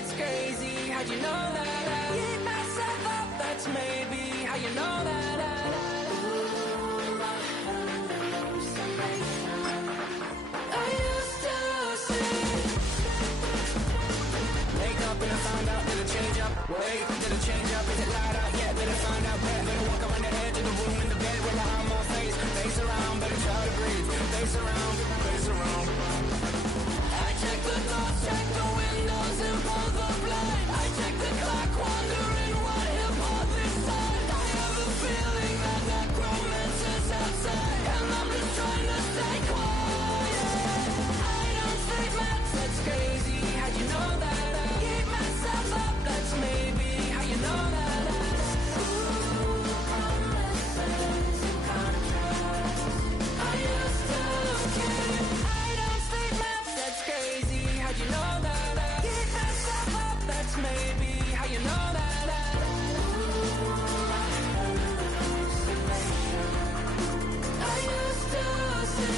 that's crazy. How'd you know that I keep myself up? That's maybe how you know that ooh, my hallucination. I used to see. Wake up and I found out, did it change up? Wait, did it change up? Is it light out yet? Did it find out? Better walk around the edge of the room in the bed with my arm on face. Face around, better try to breathe. Face around, face around. I check the doors, check the windows and pull the blind. I check the clock, wondering what he'll pull this time. I have a feeling that necromancer's outside, and I'm just trying to stay quiet. I don't take maps, that's crazy. How'd you know that I keep myself up? That's maybe how you know that ooh, promises and contracts. I used to keep. I don't take maps, that's crazy. How'd you know that I keep myself up? That's maybe how you know that ooh, my hallucination. I used to see.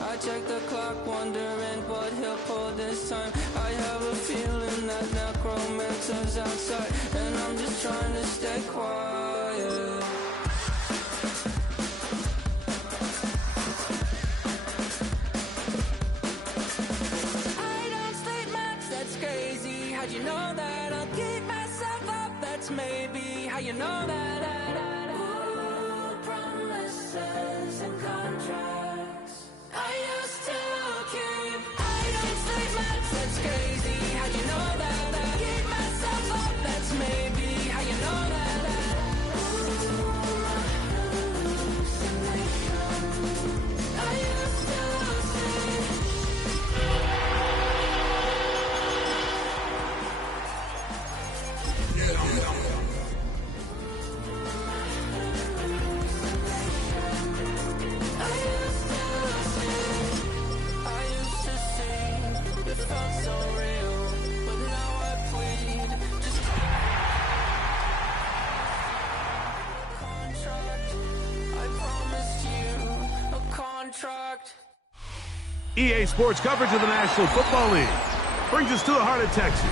I check the clock, wondering what he'll pull this time. I have a feeling that necromancer's outside, and I'm just trying to stay quiet. I don't state maps, that's crazy. How'd you know that I'll keep myself up? That's maybe how you know that ooh, promises and contracts. I used to keep. I don't state maps, that's crazy. How'd you know that I keep myself up? That's maybe how you know that ooh, my hallucination. I used to see. EA Sports coverage of the National Football League brings us to the heart of Texas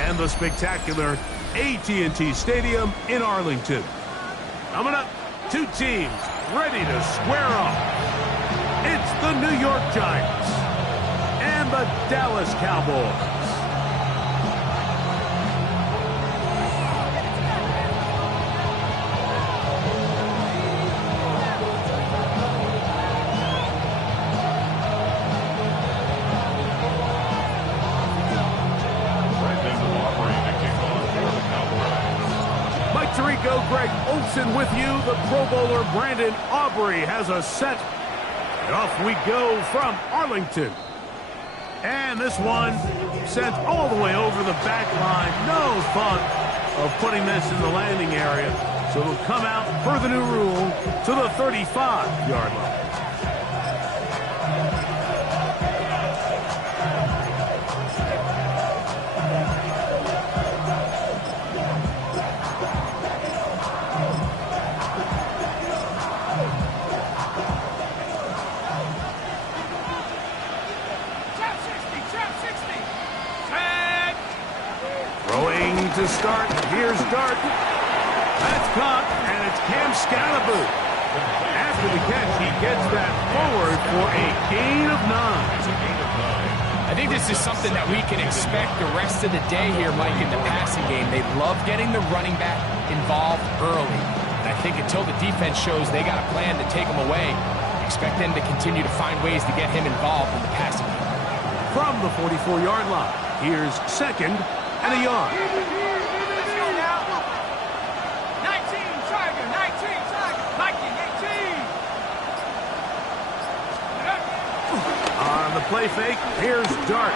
and the spectacular AT&T Stadium in Arlington. Coming up, two teams ready to square off. It's the New York Giants and the Dallas Cowboys. Greg Olsen with you. The Pro Bowler Brandon Aubrey has a set. And off we go from Arlington. And this one sent all the way over the back line. No thought of putting this in the landing area. So it'll come out per the new rule to the 35-yard line. To start, here's Dart. That's caught, and it's Cam Scalaboo. After the catch, he gets that forward for a gain of 9. I think this is something that we can expect the rest of the day here, Mike, in the passing game. They love getting the running back involved early. And I think until the defense shows they got a plan to take him away, expect them to continue to find ways to get him involved in the passing game. From the 44-yard line, here's second and a yard. On the play fake, here's Dart.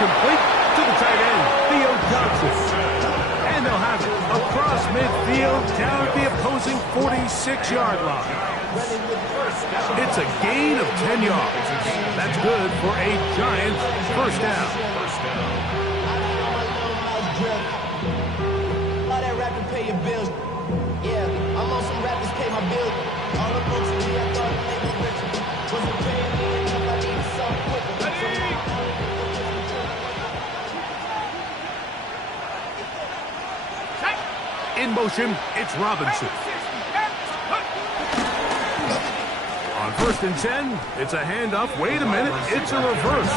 complete to the tight end, Theo Johnson. And they'll have it across midfield down at the opposing 46-yard line. It's a gain of 10 yards. That's good for a Giants first down. All that rapping pay your bills. Yeah, I'm on some rappers pay my bills. All the books in me, I thought it made me richer. Wasn't paying me enough, I needed something quicker. In motion, it's Robinson. On 1st and 10, it's a handoff. Wait a minute, it's a reverse.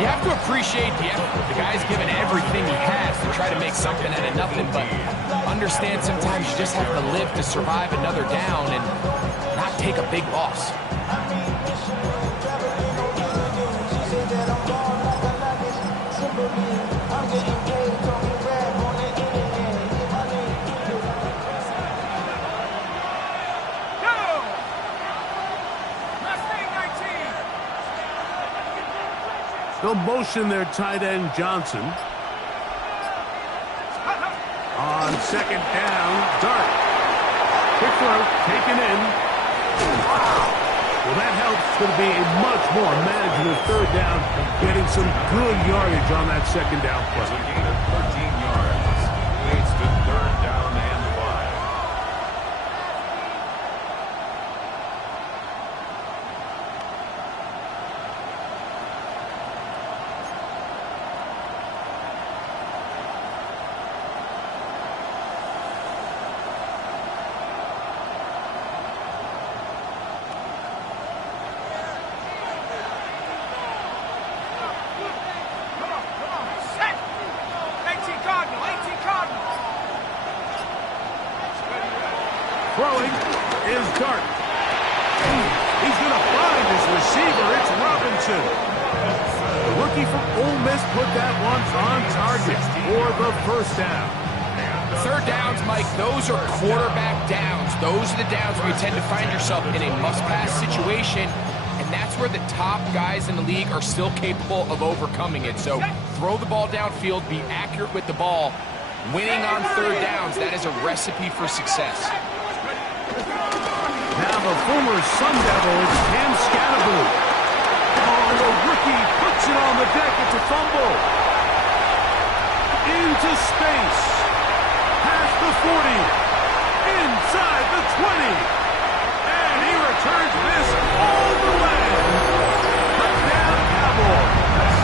You have to appreciate the effort. The guy's given everything he has to try to make something out of nothing, but understand sometimes you just have to live to survive another down and not take a big loss. They'll motion their tight end, Johnson. On 2nd down, Dart. Quick throw, taken in. Well, that helps. It's going to be a much more manageable 3rd down, getting some good yardage on that 2nd down play. It's a gain of 13 yards. Leads to 3rd down and 5. Throwing is Dart. He's going to find his receiver. It's Robinson. The rookie from Ole Miss put that one on target for the 1st down. 3rd downs, Mike, those are quarterback downs. Those are the downs where you tend to find yourself in a must-pass situation, and that's where the top guys in the league are still capable of overcoming it. So throw the ball downfield, be accurate with the ball. Winning on 3rd downs, that is a recipe for success. Now the former Sun Devil, it's Cam Scatterblue. Oh, the rookie puts it on the deck. It's a fumble. Into space. Past the 40. Inside the 20. And he returns this all the way. Touchdown, Cowboys.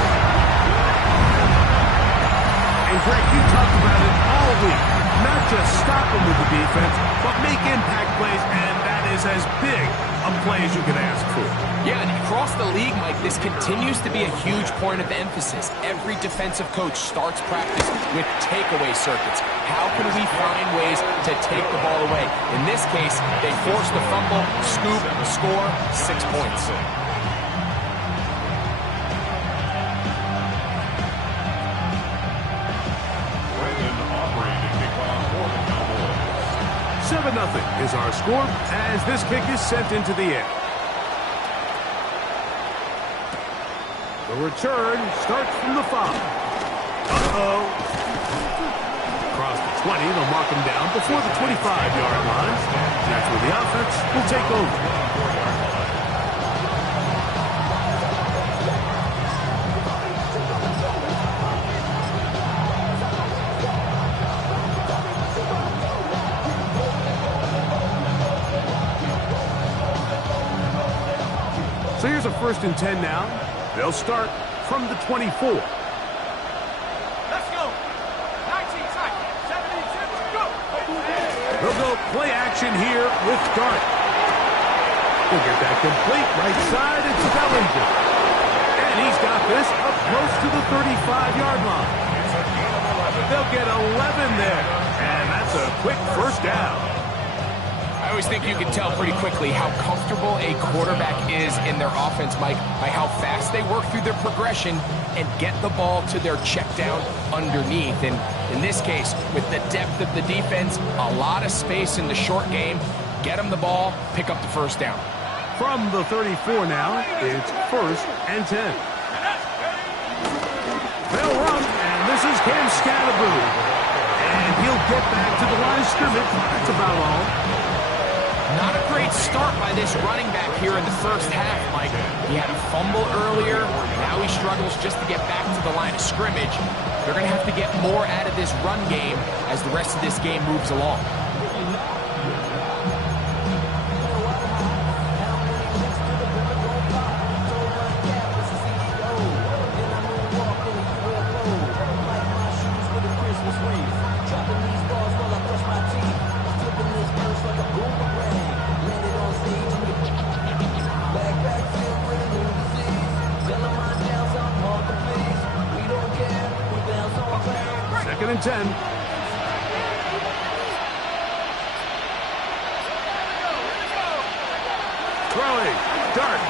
And Greg, you talked about it all week. Not just stop them with the defense, but make impact plays, and that is as big a play as you can ask for. Yeah, and across the league, Mike, this continues to be a huge point of emphasis. Every defensive coach starts practice with takeaway circuits. How can we find ways to take the ball away? In this case, they forced the fumble, scoop, score, 6 points. 7-0 is our score as this kick is sent into the air. The return starts from the 5. Across the 20, they'll mark him down before the 25-yard line. That's where the offense will take over. So here's a 1st and 10 now. They'll start from the 24. Let's go. 19 seconds. 72. Go. They'll go play action here with Dart. He'll get that complete right side. It's Bellinger. And he's got this up close to the 35-yard line. They'll get 11 there. And that's a quick 1st down. I always think you can tell pretty quickly how comfortable a quarterback is in their offense, Mike, by how fast they work through their progression and get the ball to their check down underneath. And in this case, with the depth of the defense, a lot of space in the short game, get them the ball, pick up the 1st down. From the 34 now, it's 1st and 10. This is Cam Scatterboo. And he'll get back to the line of scrimmage. That's about all. Not a great start by this running back here in the first half, Mike. He had a fumble earlier. Now he struggles just to get back to the line of scrimmage. They're going to have to get more out of this run game as the rest of this game moves along. Second and 10. Throwing. Dart.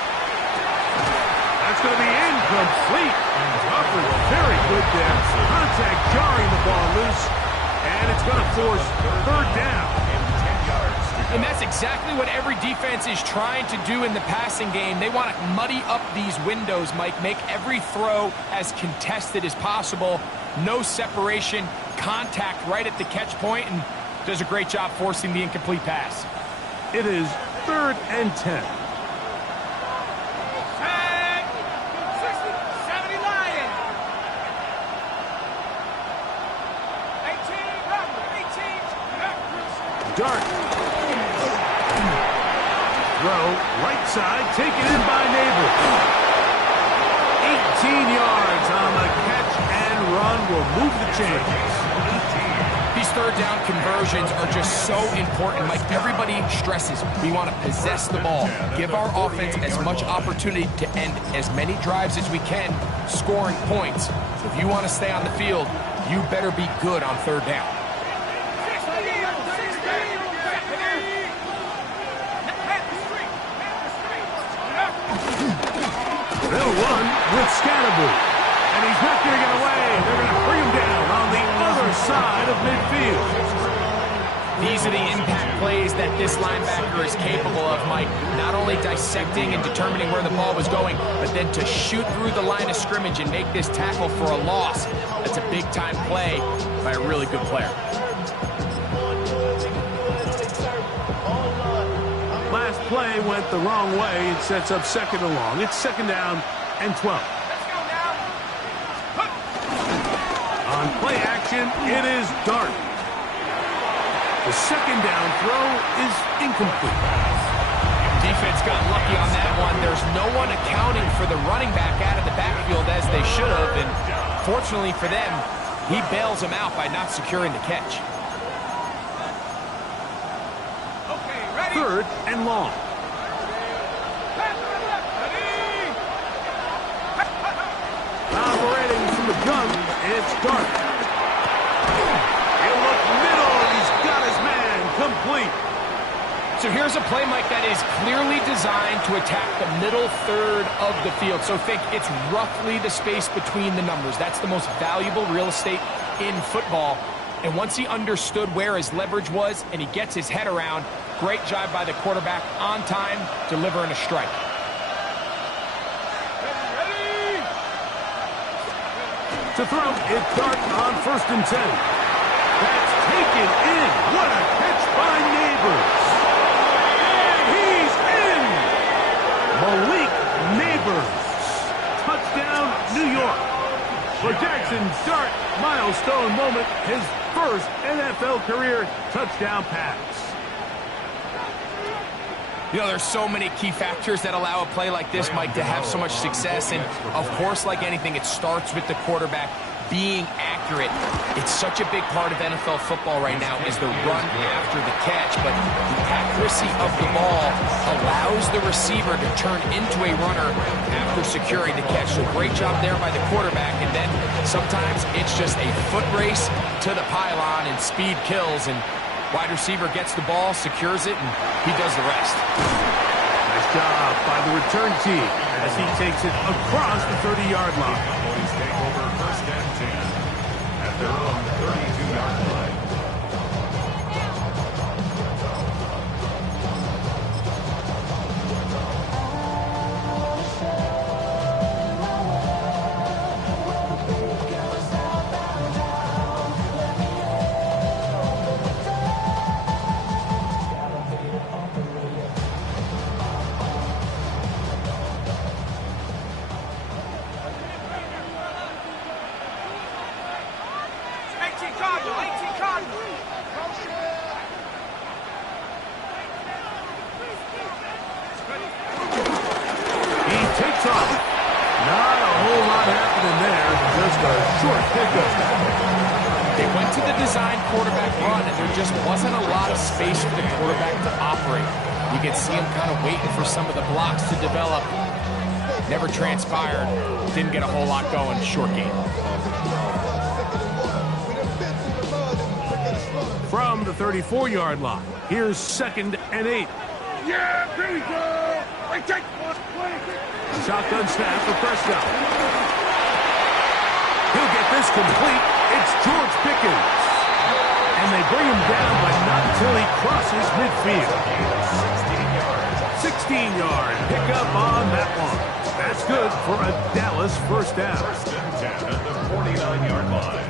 That's going to be incomplete. Humphrey, very good there. Contact jarring the ball loose. And it's going to force third down. And that's exactly what every defense is trying to do in the passing game. They want to muddy up these windows, Mike. Make every throw as contested as possible. No separation, contact right at the catch point, and does a great job forcing the incomplete pass. It is third and 10. Tag! 60, 70 Lions. 18, run, 18, Dart. Throw, right side, taken in by Neighbors. 18 yards on the catch and run will move the chains. These third down conversions are just so important, Mike. Everybody stresses we want to possess the ball, give our offense as much opportunity to end as many drives as we can, scoring points. So if you want to stay on the field, you better be good on third down. They'll run with Scatterboo. And he's not going to get away. They're going to bring him down on the other side of midfield. These are the impact plays that this linebacker is capable of, Mike. Not only dissecting and determining where the ball was going, but then to shoot through the line of scrimmage and make this tackle for a loss. That's a big-time play by a really good player. Last play went the wrong way. It sets up second and long. It's second down and 12. On play action, it is Dart. The second down throw is incomplete. Defense got lucky on that one. There's no one accounting for the running back out of the backfield as they should have, and fortunately for them, he bails him out by not securing the catch. Third and long. Operating from the gun, it's Dart. He'll look middle. He's got his man complete. So here's a play, Mike, that is clearly designed to attack the middle third of the field. So think it's roughly the space between the numbers. That's the most valuable real estate in football. And once he understood where his leverage was and he gets his head around, great job by the quarterback on time, delivering a strike. To throw, it's Dart on first and 10. That's taken in. What a catch by Neighbors. And he's in. Malik Neighbors. Touchdown, New York. For Jackson Dart, milestone moment, his first NFL career touchdown pass. You know, there's so many key factors that allow a play like this, Mike, to have so much success. And, of course, like anything, it starts with the quarterback being accurate. It's such a big part of NFL football right now is the run after the catch. But the accuracy of the ball allows the receiver to turn into a runner after securing the catch. So great job there by the quarterback. And then sometimes it's just a foot race to the pylon and speed kills. And wide receiver gets the ball, secures it, and he does the rest. Nice job by the return team as he takes it across the 30-yard line. Cowboys take over first and 10 at their own 32-yard line. Cardinal, 18 Cardinal. He takes off. Not a whole lot happening there. Just a short pickup. They went to the design quarterback run, and there just wasn't a lot of space for the quarterback to operate. You could see him kind of waiting for some of the blocks to develop. Never transpired. Didn't get a whole lot going. Short game. From the 34-yard line, here's 2nd and 8. Yeah, here we go. I take one. Shotgun snap for Prescott. He'll get this complete. It's George Pickens. And they bring him down, but not until he crosses midfield. 16-yard pickup on that one. That's good for a Dallas first down. 10 at the 49-yard line.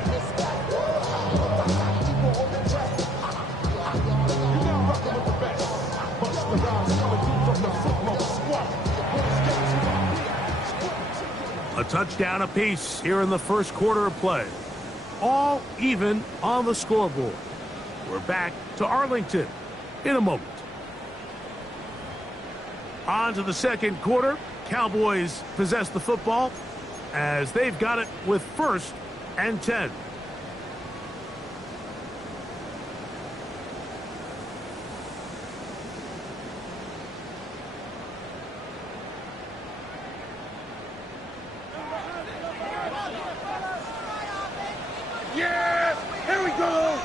A touchdown apiece here in the first quarter of play. All even on the scoreboard. We're back to Arlington in a moment. On to the second quarter. Cowboys possess the football as they've got it with 1st and 10. Yes, here we go.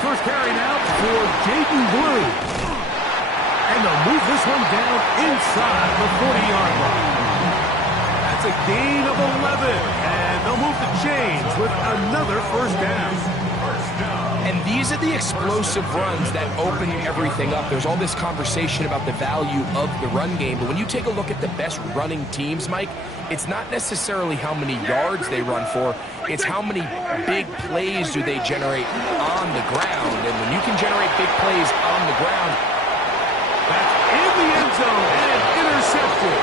First carry now for Jaden Blue. And they'll move this one down inside the 40-yard line. That's a gain of 11. And they'll move the chains with another first down. And these are the explosive runs that open everything up. There's all this conversation about the value of the run game, but when you take a look at the best running teams, Mike, it's not necessarily how many yards they run for, it's how many big plays do they generate on the ground. And when you can generate big plays on the ground, that's in the end zone and intercepted.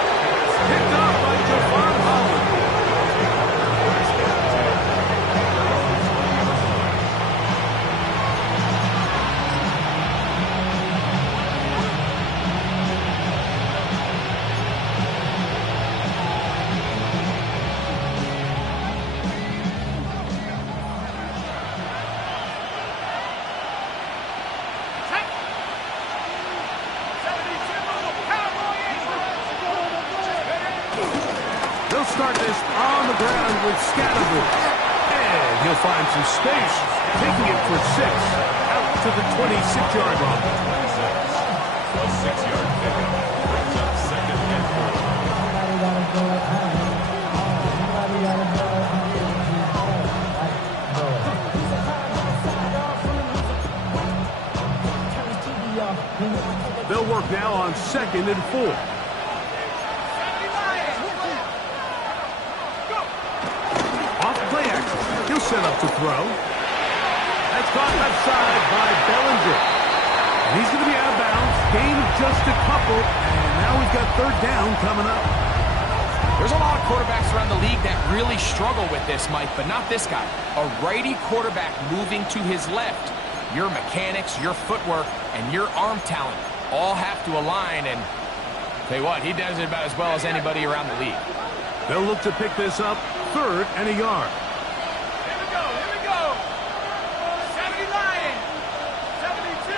Picked off by Javon Holland. They'll start this on the ground with Scattergood. And he'll find some space, taking it for 6 out to the 26-yard line. A 6-yard pickup brings up 2nd and 4. They'll work now on 2nd and 4. He'll set up to throw. That's caught left side by Bellinger. And he's going to be out of bounds. Gain of just a couple. And now we've got 3rd down coming up. there's a lot of quarterbacks around the league that really struggle with this, Mike, but not this guy. A righty quarterback moving to his left. Your mechanics, your footwork, and your arm talent all have to align, and tell you what, he does it about as well as anybody around the league. They'll look to pick this up 3rd and a yard. Here we go. 70 Lions. 72.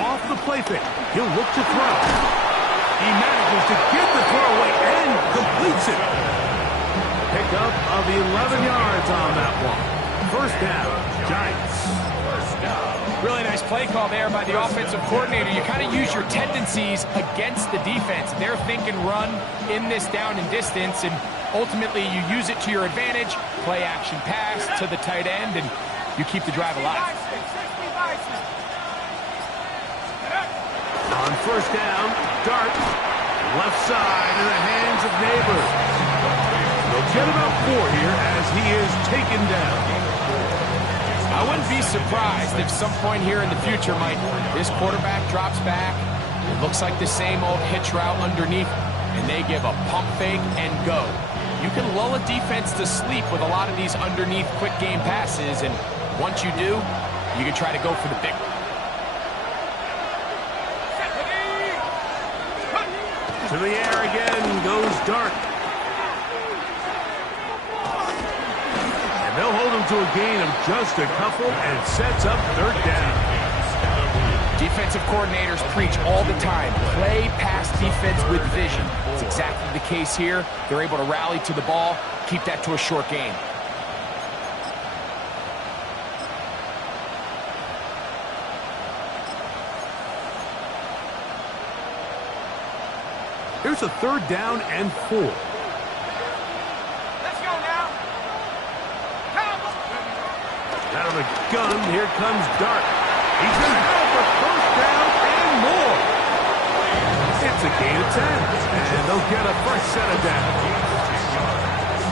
Off the play fake. He'll look to throw. He manages to get the throw away and completes it. Pickup of 11 yards on that one. First down, Giants. Really nice play call there by the offensive coordinator. You kind of use your tendencies against the defense. They're thinking run in this down and distance, and ultimately you use it to your advantage. Play action pass to the tight end, and you keep the drive alive. On first down, Dart, left side in the hands of Neighbors. They'll get about 4 here as he is taken down. I wouldn't be surprised if some point here in the future, Mike, this quarterback drops back. It looks like the same old hitch route underneath, and they give a pump fake and go. You can lull a defense to sleep with a lot of these underneath quick game passes, and once you do, you can try to go for the big one. To the air again goes Dart. And they'll hold him to a gain of just a couple, and it sets up third down. Defensive coordinators preach all the time, play pass defense with vision. It's exactly the case here. They're able to rally to the ball, keep that to a short gain. Here's a third down and 4. Let's go now. Out of the gun, here comes Dart. He's going to go for first down and more. It's a gain of 10, and they'll get a fresh set of downs.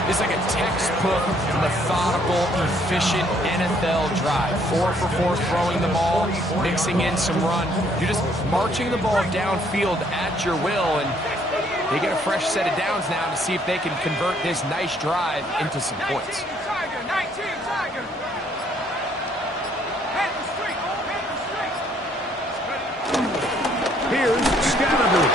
It's like a textbook, methodical, efficient NFL drive. 4 for 4 throwing the ball, mixing in some run. You're just marching the ball downfield at your will, and they get a fresh set of downs now to see if they can convert this nice drive into some points. 19 Tiger, 19 Tiger. Head the street, head the street. Here's Scatterby.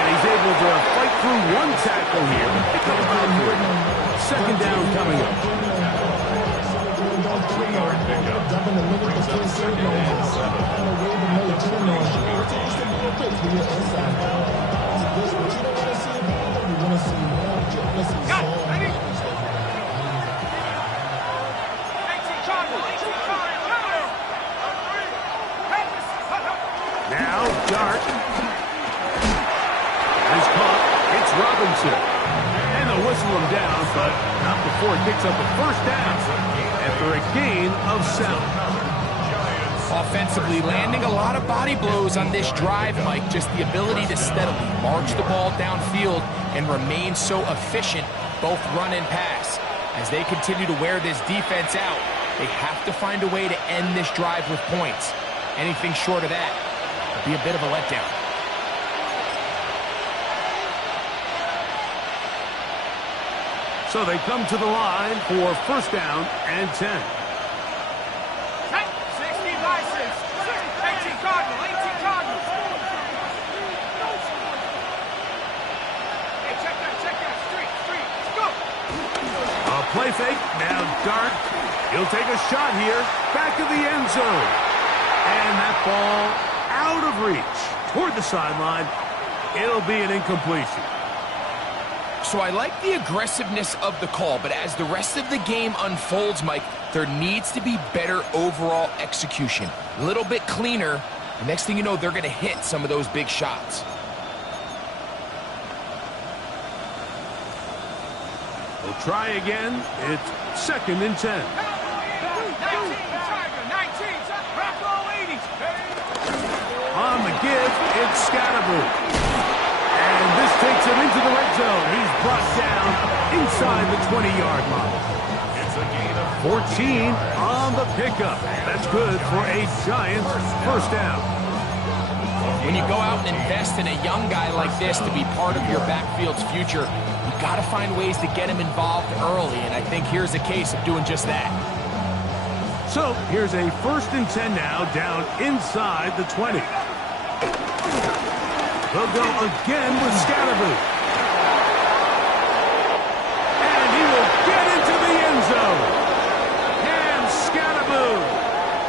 And he's able to fight through one tackle here. Pick up about 3. Second down coming up. 3-yard pickup. Brings up second and 7. Got it, ready? 19 Tiger, 19 Tiger. Now Dart is caught. It's Robinson. And they'll whistle him down, but not before it picks up a first down after a gain of 7. Offensively, landing a lot of body blows on this drive, Mike. Just the ability to steadily march the ball downfield and remain so efficient, both run and pass. As they continue to wear this defense out, they have to find a way to end this drive with points. Anything short of that would be a bit of a letdown. So they come to the line for first down and 10. 60 license. 18 Cardinal, 18 Cardinal. Hey, check that. Street. Let's go. A play fake. Now Dart. He'll take a shot here. Back of the end zone. And that ball out of reach. Toward the sideline. It'll be an incompletion. So I like the aggressiveness of the call, but as the rest of the game unfolds, Mike, there needs to be better overall execution. A little bit cleaner. The next thing you know, they're going to hit some of those big shots. We'll try again. It's second and 10. 19 Tiger, 19 Rock roll 80s. On the give, it's Scatterby. And this takes him into the red zone. He's brought down inside the 20-yard line. It's a gain of 14 on the pickup. That's good for a Giants first down. When you go out and invest in a young guy like this to be part of your backfield's future, you've got to find ways to get him involved early, and I think here's a case of doing just that. So here's a first and 10 now, down inside the 20. They'll go again with Scatterby. And he will get into the end zone. And Scatterby.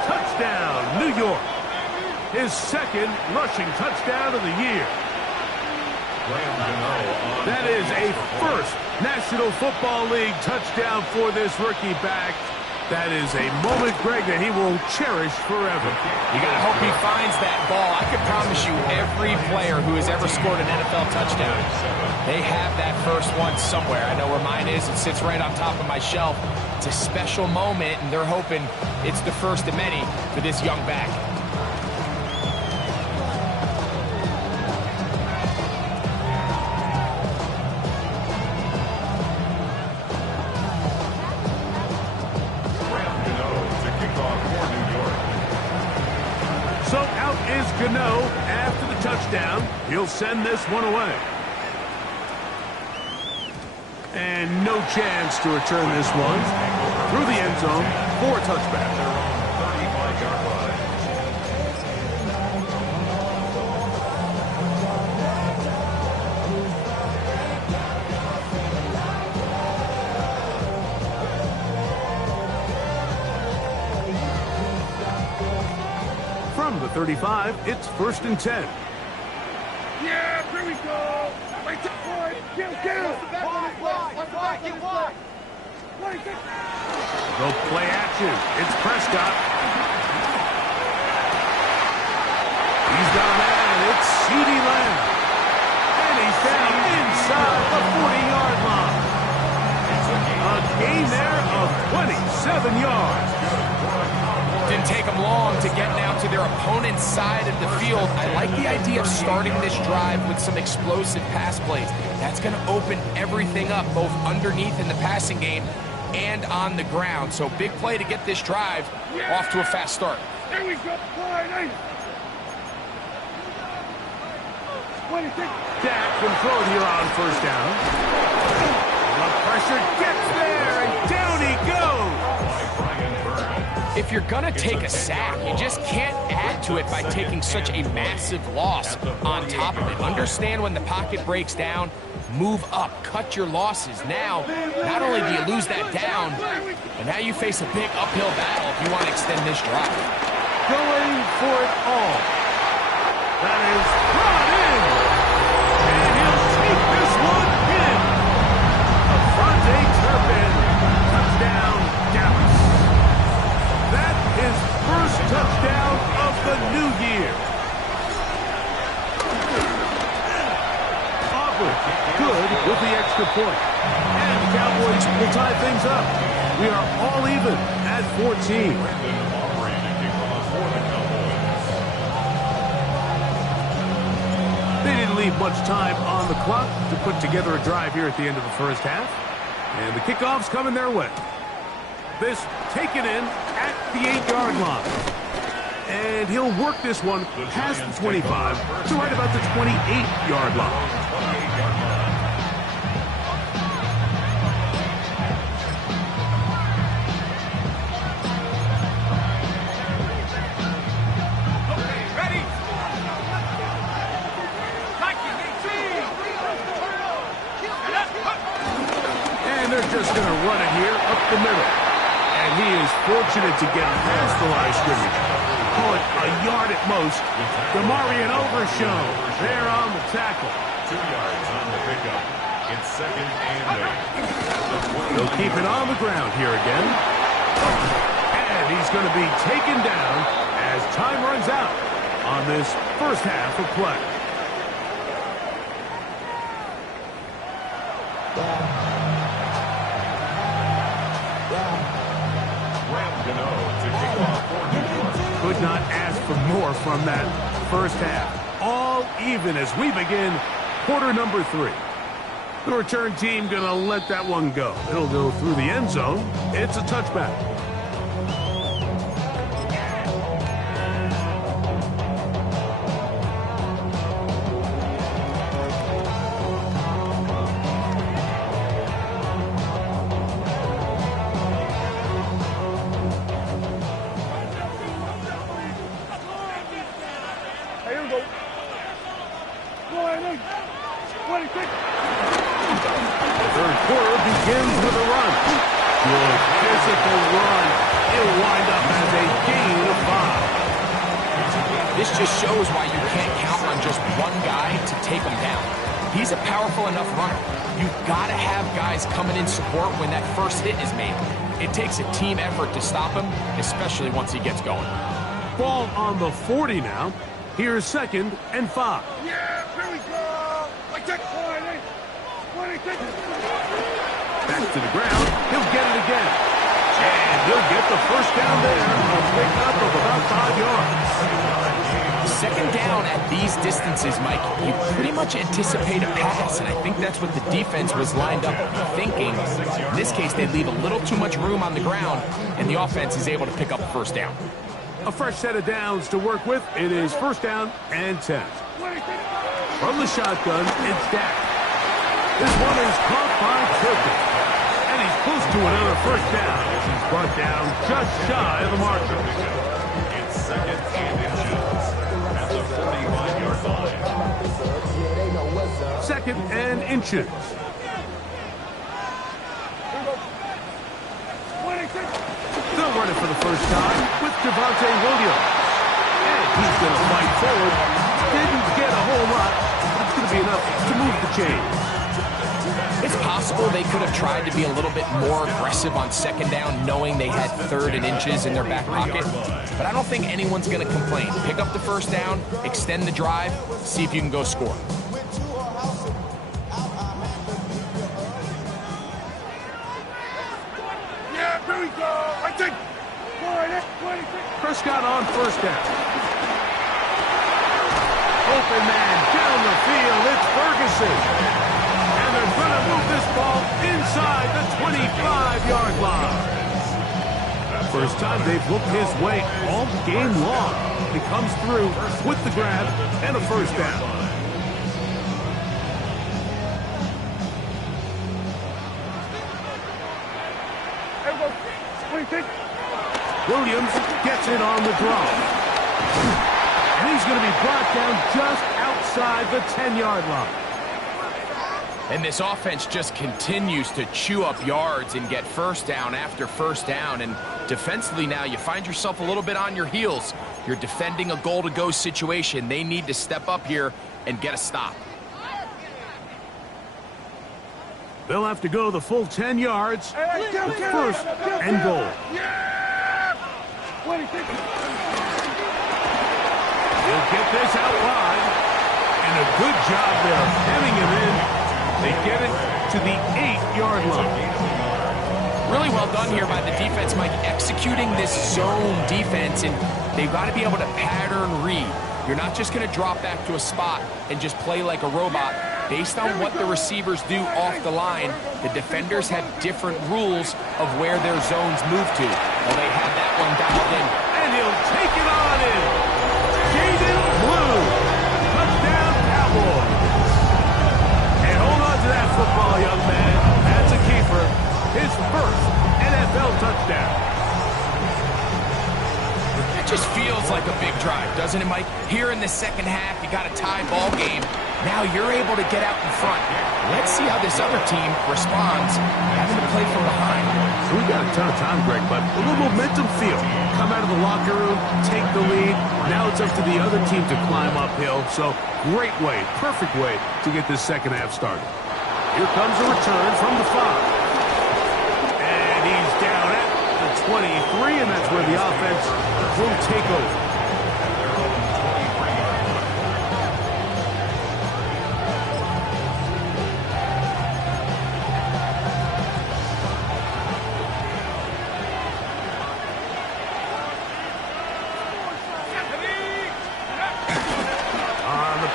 Touchdown, New York. His second rushing touchdown of the year. That is a first National Football League touchdown for this rookie back. That is a moment, Greg, that he will cherish forever. You got to hope he finds that ball. I can promise you every player who has ever scored an NFL touchdown, they have that first one somewhere. I know where mine is. It sits right on top of my shelf. It's a special moment, and they're hoping it's the first of many for this young back. So out is Gano after the touchdown. He'll send this one away. And no chance to return this one through the end zone for a touchback. From the 35, it's 1st and 10. Yeah, here we go. Wait, boy. Get They'll play action. It's Prescott. He's got a man. It's CeeDee Lamb. And he's down inside the 40-yard line. A gain there of 27 yards. Didn't take them long to get now to their opponent's side of the field. I like the idea of starting this drive with some explosive pass plays. That's going to open everything up, both underneath in the passing game and on the ground. So big play to get this drive off to a fast start. There we go. Dak can throw it here on 1st down. The pressure gets there, and down he goes. If you're going to take a sack, you just can't add to it by taking such a massive loss on top of it. Understand when the pocket breaks down, move up, cut your losses. Now, not only do you lose that down, but now you face a big uphill battle if you want to extend this drive. Going for it all. That is brought in. And he'll take this one in. Avante Turpin. Touchdown, Dallas. That is first touchdown of the new year. Aubrey, good with the extra point. And the Cowboys will tie things up. We are all even at 14. They didn't leave much time on the clock to put together a drive here at the end of the first half. And the kickoff's coming their way. This taken in at the 8-yard line. And he'll work this one past the 25 to right about the 28-yard line. And they're just going to run it here up the middle. And he is fortunate to get past the line of scrimmage. Call it a yard at most. DeMarion Overshown there on the tackle. 2 yards on the pickup. It's 2nd and 8. They'll keep it on the ground here again. And he's going to be taken down as time runs out on this first half of play. Could not ask for more from that first half. All even as we begin quarter number 3. The return team going to let that one go. It'll go through the end zone. It's a touchback. Third quarter begins with a run. Good physical run. It'll wind up as a gain of 5. This just shows why you can't count on just one guy to take him down. He's a powerful enough runner. You've got to have guys coming in support when that first hit is made. It takes a team effort to stop him, especially once he gets going. Ball on the 40 now. Here's 2nd and 5. Yeah, here we go. Like that 20. Back to the ground. He'll get it again. And he'll get the first down there. A pickup of about 5 yards. 2nd down at these distances, Mike, you pretty much anticipate a pass, and I think that's what the defense was lined up thinking. In this case, they leave a little too much room on the ground, and the offense is able to pick up a first down. A fresh set of downs to work with. It is first down and 10. From the shotgun, it's Dak. This one is caught by Turpin. And he's close to another first down as he's brought down just shy of the marker. It's second and inches at the 45-yard line. Second and inches. They'll run it for the first time with Devontae Williams. And he's going to fight forward. Didn't get a whole lot, but it's going to be enough to move the chains. It's possible they could have tried to be a little bit more aggressive on second down, knowing they had third and inches in their back pocket. But I don't think anyone's going to complain. Pick up the first down, extend the drive, see if you can go score. Yeah, here we go. I think. Prescott on first down. Open man down the field. It's Ferguson. And they're going to move this ball inside the 25-yard line. First time they've looked his way all game long. He comes through with the grab and a first down. Williams gets it on the draw. And he's going to be brought down just outside the 10-yard line. And this offense just continues to chew up yards and get first down after first down. And defensively now, you find yourself a little bit on your heels. You're defending a goal-to-go situation. They need to step up here and get a stop. They'll have to go the full 10 yards. First and goal. What do you think? He'll get this out wide. And a good job there, hemming him in. They get it to the 8-yard line. Really well done here by the defense, Mike, executing this zone defense, and they've got to be able to pattern read. You're not just going to drop back to a spot and just play like a robot. Based on what the receivers do off the line, the defenders have different rules of where their zones move to. Well, they have that one dialed in. And he'll take it on in. Jaden Blue. Touchdown, Cowboys. And hold on to that football, young man. That's a keeper. His first NFL touchdown. It just feels like a big drive, doesn't it, Mike? Here in the second half, you got a tie ball game. Now you're able to get out in front. Let's see how this other team responds, having to play from behind. We got a ton of time, Greg, but a little momentum feel. Come out of the locker room, take the lead. Now it's up to the other team to climb uphill. So great way, perfect way to get this second half started. Here comes a return from the 5. And he's down at the 23, and that's where the offense will take over.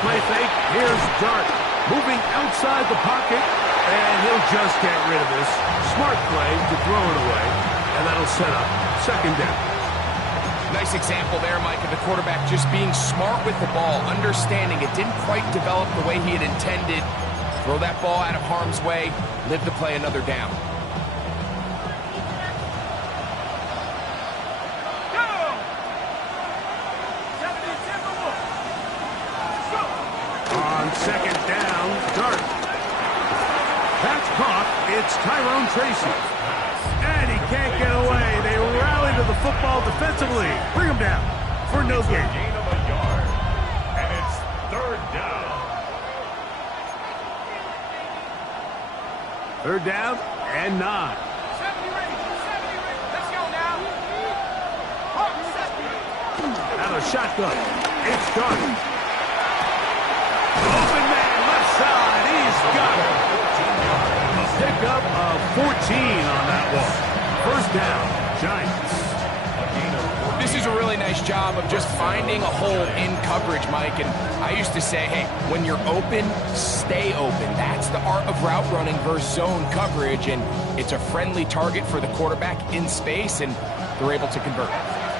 Play fake. Here's Dart moving outside the pocket, and he'll just get rid of this. Smart play to throw it away, and that'll set up second down. Nice example there, Mike, of the quarterback just being smart with the ball, understanding it didn't quite develop the way he had intended. Throw that ball out of harm's way, live to play another down. Second down, Dart. That's caught. It's Tyrone Tracy. And he can't get away. They rally to the football defensively. Bring him down for no gain. Gain of a yard. And it's third down. Third down and 9. Let's go now. Out of shotgun. It's Dart. Open man, left side. He's got it. A pickup of 14 on that one. First down, Giants. This is a really nice job of just finding a hole in coverage, Mike. And I used to say, hey, when you're open, stay open. That's the art of route running versus zone coverage. And it's a friendly target for the quarterback in space, and they're able to convert.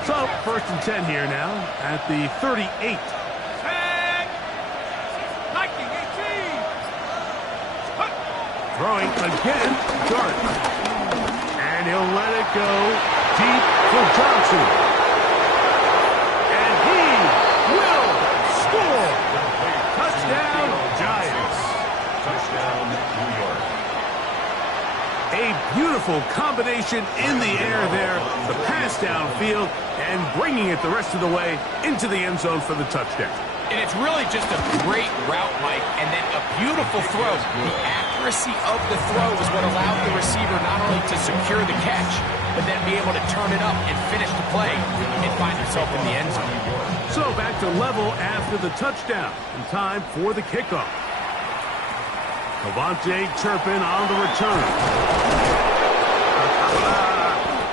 So, 1st and 10 here now at the 38. Throwing again, Dart. And he'll let it go deep for Johnson. And he will score. Touchdown, Giants. Touchdown, New York. A beautiful combination in the air there. The pass downfield and bringing it the rest of the way into the end zone for the touchdown. And it's really just a great route, Mike, and then a beautiful throw. The accuracy of the throw is what allowed the receiver not only to secure the catch, but then be able to turn it up and finish the play and find himself in the end zone. So back to level after the touchdown, and time for the kickoff. Avante Turpin on the return.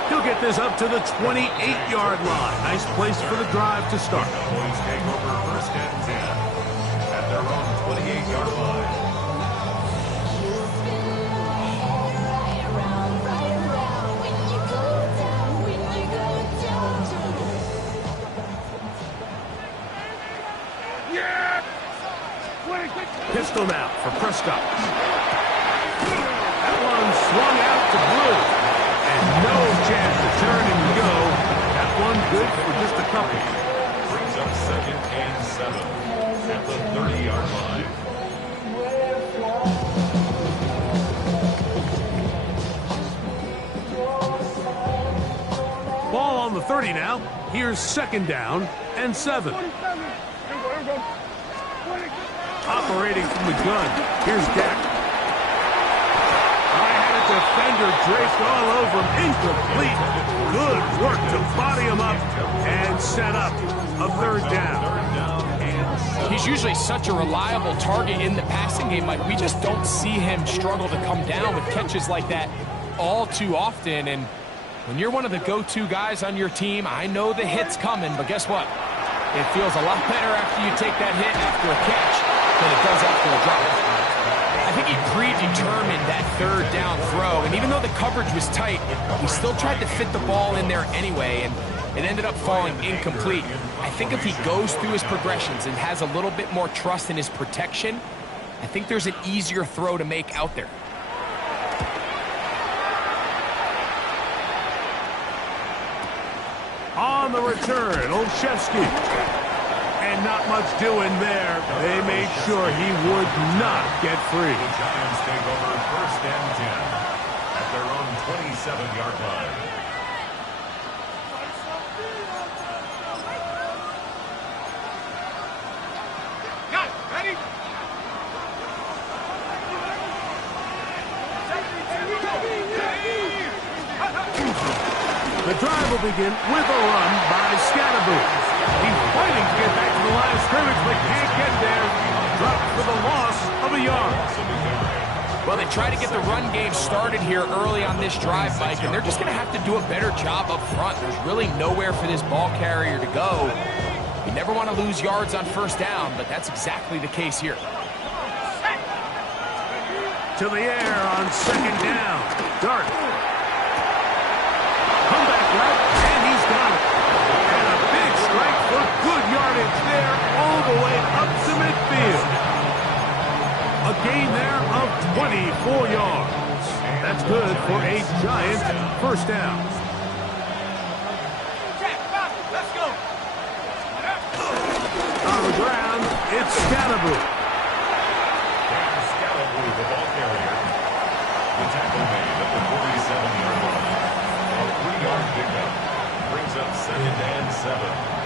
He'll get this up to the 28-yard line. Nice place for the drive to start. Cowboys take over 1st and 10 at their own 28-yard line. Pistol now for Prescott. That one swung out to Blue. And no chance to turn and go. That one good for just a couple. Brings up 2nd and 7 at the 30-yard line. Ball on the 30 now. Here's 2nd down and 7. Operating from the gun. Here's Dak. I had a defender draped all over him. Incomplete. Good work to body him up and set up a 3rd down. He's usually such a reliable target in the passing game, Mike. We just don't see him struggle to come down with catches like that all too often. And when you're one of the go-to guys on your team, I know the hit's coming, but guess what? It feels a lot better after you take that hit after a catch than it does after a drop. I think he predetermined that 3rd down throw, and even though the coverage was tight, he still tried to fit the ball in there anyway, and it ended up falling incomplete. I think if he goes through his progressions and has a little bit more trust in his protection, I think there's an easier throw to make out there. On the return, Olszewski. And not much doing there. They made sure he would not get free. The Giants take over 1st and 10 at their own 27-yard line. Ready? The drive will begin with a run by Scatterboot. He's fighting to get back to the line of scrimmage, but can't get there. Dropped for the loss of a yard. Well, they try to get the run game started here early on this drive, Mike, and they're just going to have to do a better job up front. There's really nowhere for this ball carrier to go. You never want to lose yards on 1st down, but that's exactly the case here. To the air on 2nd down. Dart. Comeback route, and he's got it. And a big strike for good yardage there all the way up to midfield. A gain there of 24 yards. That's good for a Giant 1st down. Let's go. On the ground, it's Scatterboot. Scalaboo, the ball carrier. The tackle made at the 47-yard line. A 3-yard pickup brings up 2nd and 7.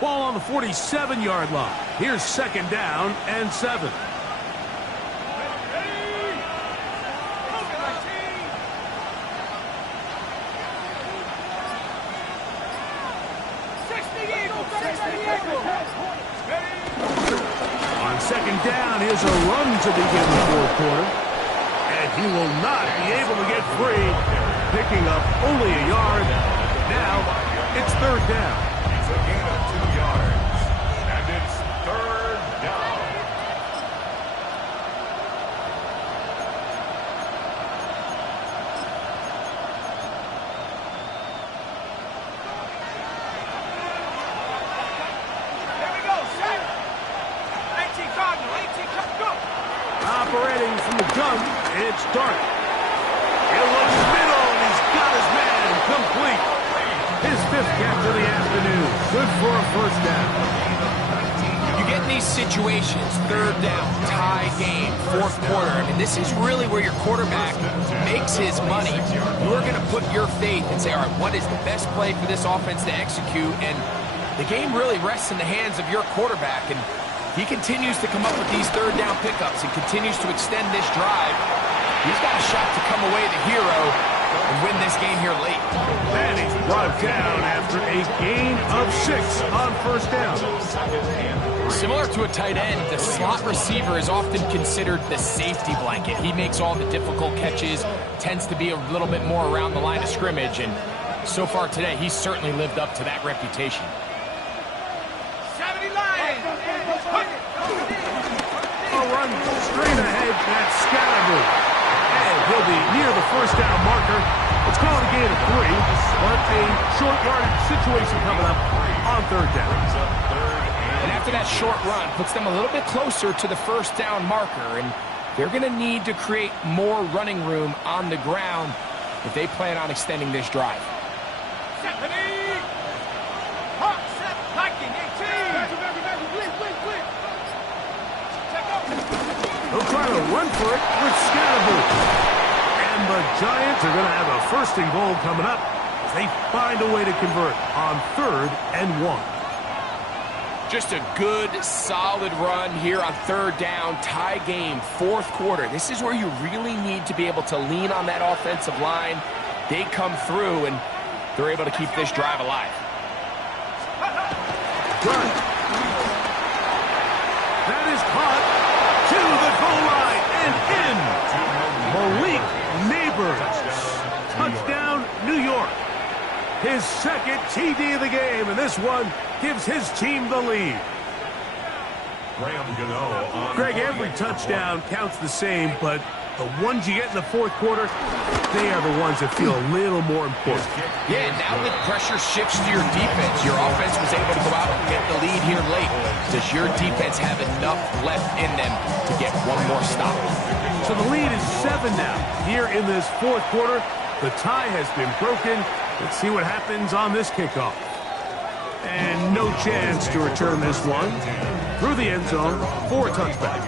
Ball on the 47-yard line. Here's 2nd down and 7. down. Here's a run to begin the fourth quarter. And he will not be able to get free. Picking up only a yard. Now it's third down. It's a gain of 2 yards. And it's third down. There we go, set. 18 Cardinal, 18 Cardinal, go. Operating from the gun, it's Dart. He'll look middle, and he's got his man complete. His 5th catch of the afternoon. Good for a first down. You get in these situations, third down, tie game, fourth quarter. I mean, this is really where your quarterback makes his money. You're going to put your faith and say, all right, what is the best play for this offense to execute? And the game really rests in the hands of your quarterback. And he continues to come up with these third down pickups and continues to extend this drive. He's got a shot to come away the hero and win this game here late. And he's brought down after a gain of 6 on first down. Similar to a tight end, the slot receiver is often considered the safety blanket. He makes all the difficult catches, tends to be a little bit more around the line of scrimmage, and so far today, he's certainly lived up to that reputation. 70 Lions. A run straight ahead, that's Scalaboo. And he'll be near the first down marker. It's called a gain of 3, but a short yardage situation coming up on third down. And after that short run, puts them a little bit closer to the first down marker, and they're going to need to create more running room on the ground if they plan on extending this drive. Stephanie. Hawk, set, Viking, 18. Win. Check out. He'll try to run for it with Scalaboo. And the Giants are going to have a first and goal coming up as they find a way to convert on 3rd and 1. Just a good, solid run here on third down, tie game, fourth quarter. This is where you really need to be able to lean on that offensive line. They come through, and they're able to keep this drive alive. Good. That is caught to the goal line and in. Malik Neighbors. Touchdown, New York. His 2nd TD of the game, and this one gives his team the lead. Greg, every touchdown counts the same, but the ones you get in the fourth quarter, they are the ones that feel a little more important. Yeah, now that pressure shifts to your defense, your offense was able to go out and get the lead here late. Does your defense have enough left in them to get one more stop? So the lead is 7 now. Here in this fourth quarter, the tie has been broken. Let's see what happens on this kickoff. And no chance to return this one. Through the end zone for a touchback.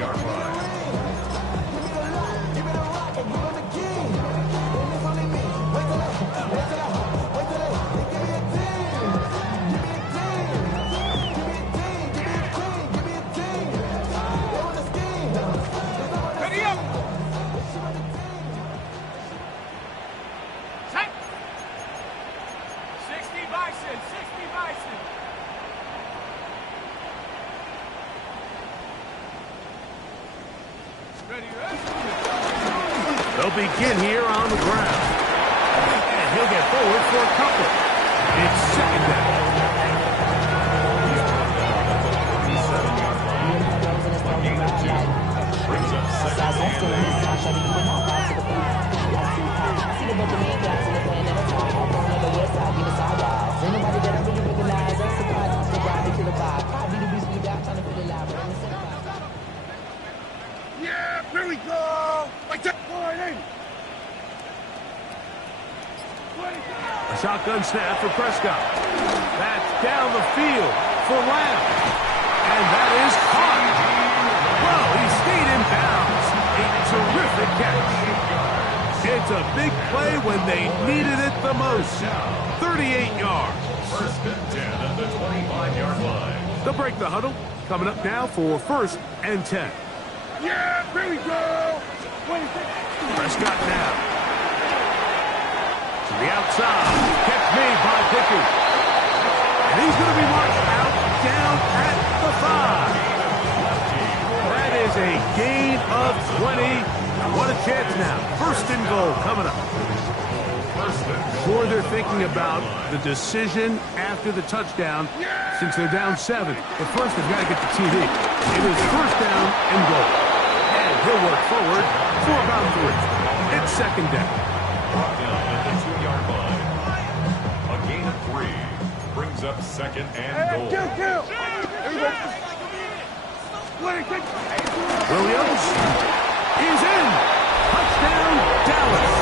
They'll begin here on the ground. And he'll get forward for a couple. It's 2nd down. Brings up 2nd Yeah, here we go. Like that. A shotgun snap for Prescott. That's down the field for Lamb. And that is caught. Well, he stayed in bounds. A terrific catch. It's a big play when they needed it the most. 38 yards. 1st and 10 at the 25-yard line. They'll break the huddle. Coming up now for 1st and 10. Yeah, here we go. Prescott now. To the outside. Catch made by Pickens. And he's going to be marked out down at the 5. That is is a gain of 20. What a chance now. First and goal coming up. Sure, they're thinking about the decision after the touchdown since they're down 7. But first, they've got to get the TD. It is first down and goal. And he'll work forward for about 3. It's second down. Brought down at the 2-yard line. A gain of 3 brings up second and goal. Williams is in. Touchdown, Dallas.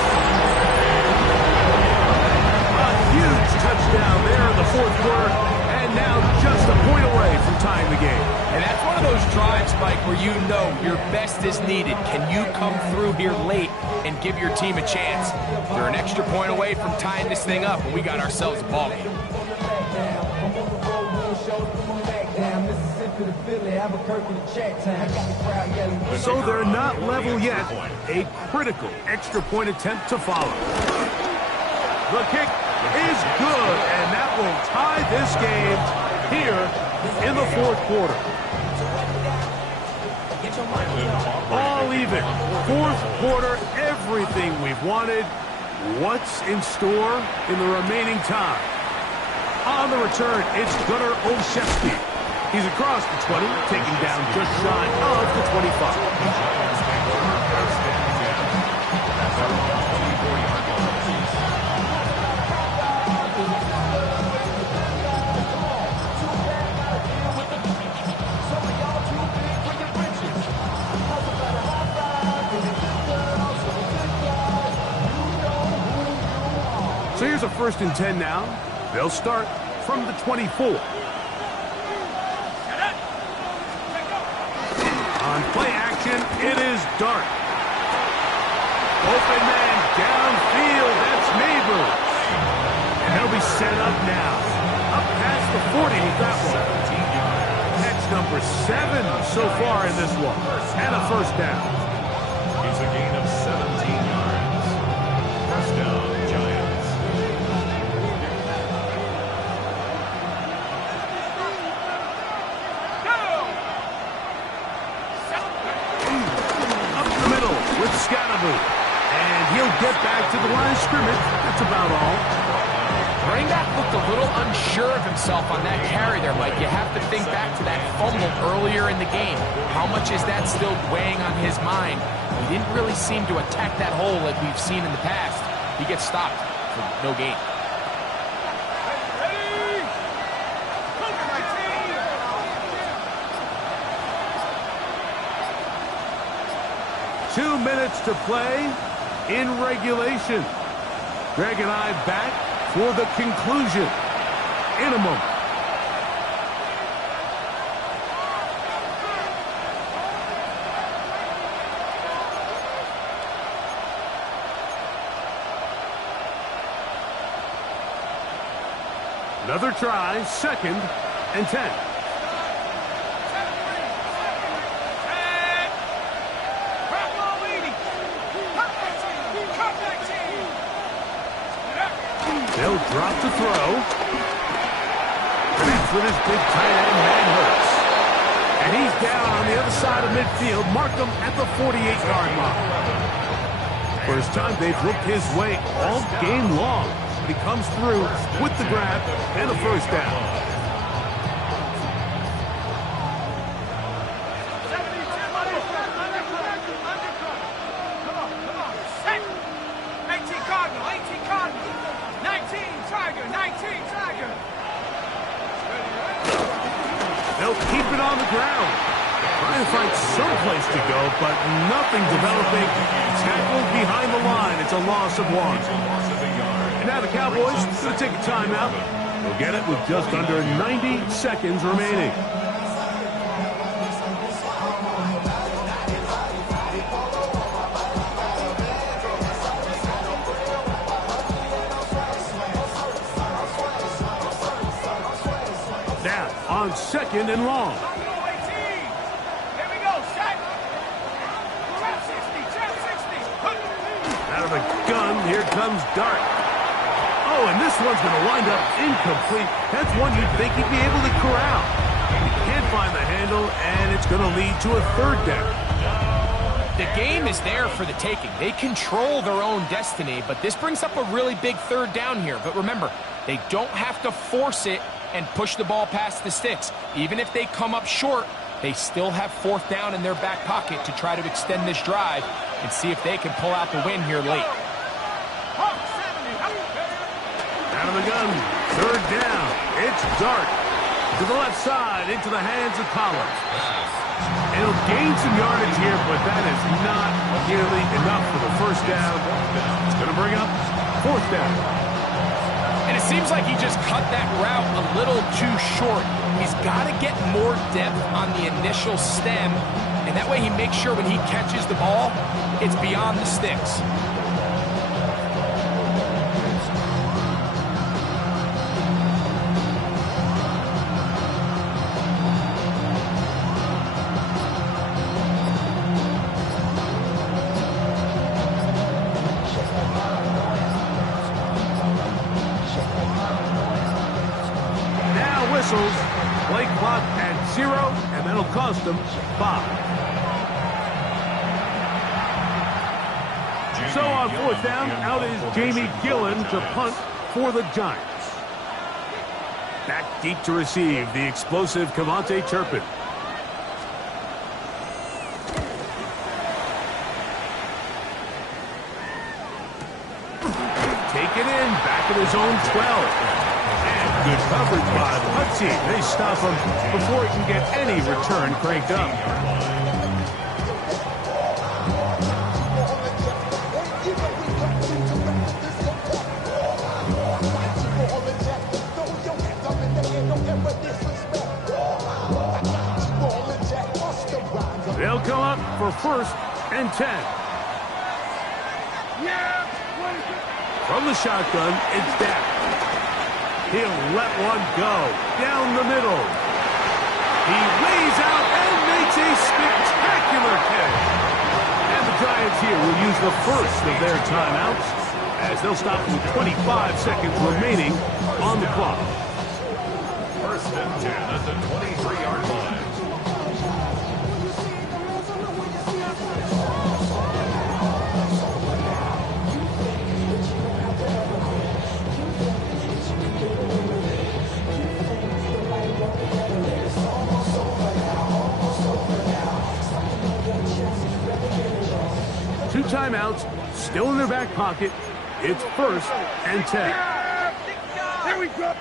A huge touchdown there in the fourth quarter, and now just a point away from tying the game. And that's one of those drives, Mike, where you know your best is needed. Can you come through here late and give your team a chance? They're an extra point away from tying this thing up, and we got ourselves a ball game. So they're not level yet. A critical extra point attempt to follow. The kick is good, and that will tie this game here in the fourth quarter. All even. Fourth quarter, everything we've wanted. What's in store in the remaining time? On the return, it's Gunnar Olszewski. He's across the 20, taking down just shy of the 25. So here's a 1st and 10 now. They'll start from the 24. On play action, it is Dart. Open man downfield, that's Neighbors. And he'll be set up now. Up past the 40 with that one. Catch number 7 so far in this one. And a first down. It's a gain of 17 yards. First down, Giants. And he'll get back to the line of scrimmage. That's about all. Running back looked a little unsure of himself on that carry there, Mike. You have to think back to that fumble earlier in the game. How much is that still weighing on his mind? He didn't really seem to attack that hole like we've seen in the past. He gets stopped for no gain. 2 minutes to play in regulation. Greg and I back for the conclusion in a moment. Another try, 2nd and 10. They'll drop to throw. And that's with his big tight end, man Hurts. And he's down on the other side of midfield. Mark him at the 48-yard line. First time they've looked his way all game long. He comes through with the grab and a first down. They'll keep it on the ground. Trying to find some place to go, but nothing developing. Tackled behind the line. It's a loss of 1. And now the Cowboys going to take a timeout. They'll get it with just under 90 seconds remaining. Now, on 2nd and long. Out of the gun, here comes Dart. Oh, and this one's going to wind up incomplete. That's one you'd think he'd be able to corral. He can't find the handle, and it's going to lead to a third down. The game is there for the taking. They control their own destiny, but this brings up a really big third down here. But remember, they don't have to force it and push the ball past the sticks. Even if they come up short, they still have fourth down in their back pocket to try to extend this drive and see if they can pull out the win here late. Out of the gun, third down. It's Dart to the left side into the hands of Collins. It'll gain some yardage here, but that is not nearly enough for the first down. It's going to bring up fourth down. And it seems like he just cut that route a little too short. He's got to get more depth on the initial stem, and that way he makes sure when he catches the ball, it's beyond the sticks. Play clock at 0, and that'll cost them 5. So on fourth down, out is Jamie Gillen to punt for the Giants. Back deep to receive, the explosive Cavante Turpin. Taken in, back at his own 12. Good coverage by the Hutt team. They stop him before he can get any return cranked up. They'll come up for first and 10. From the shotgun, it's Dak. He'll let one go down the middle. He lays out and makes a spectacular catch. And the Giants here will use the first of their timeouts as they'll stop with 25 seconds remaining on the clock. First and 10 at the 23-yard line. Two timeouts, still in their back pocket. It's first and 10. Here we go,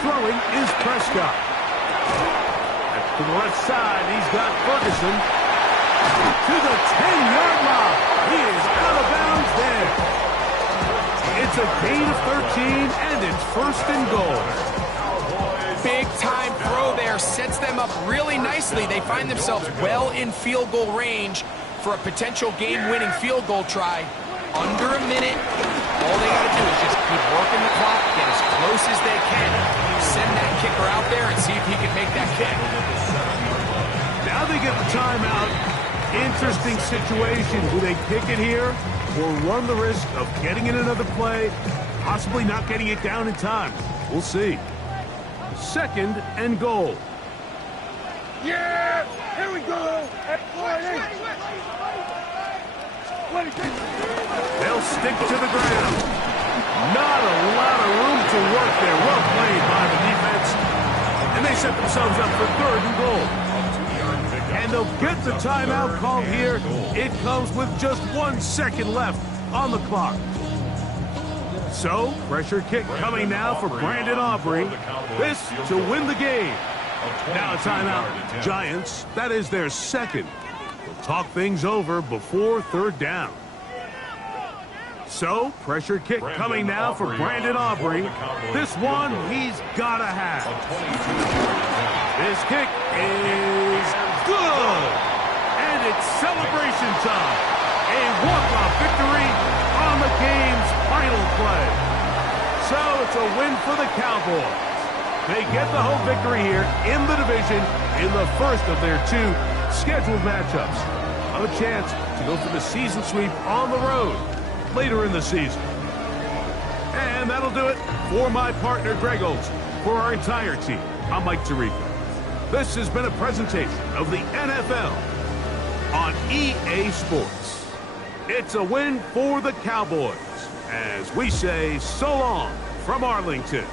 Throwing is Prescott. To the left side, he's got Ferguson. To the 10-yard line. He is out of bounds there. It's a gain of 13, and it's first and goal. Big time throw there, sets them up really nicely. They find themselves well in field goal range for a potential game-winning field goal try. Under a minute, all they got to do is just keep working the clock, get as close as they can, send that kicker out there and see if he can make that kick. Now they get the timeout. Interesting situation. Do they kick it here or run the risk of getting in another play, possibly not getting it down in time? We'll see. Second and goal. Yeah! Here we go! They'll stick to the ground. Not a lot of room to work there. Well played by the defense. And they set themselves up for third and goal. And they'll get the timeout called here. It comes with just 1 second left on the clock. So, pressure kick coming now for Brandon Aubrey. This to win the game. Now a timeout. Giants, that is their second. They'll talk things over before third down. So, pressure kick coming now for Brandon Aubrey. This one he's got to have. This kick is good. And it's celebration time. A walk-off victory on the game's final play. So, it's a win for the Cowboys. They get the home victory here in the division in the first of their two scheduled matchups. A chance to go for the season sweep on the road later in the season. And that'll do it for my partner, Greg Olson. For our entire team, I'm Mike Tirico. This has been a presentation of the NFL on EA Sports. It's a win for the Cowboys, as we say so long from Arlington.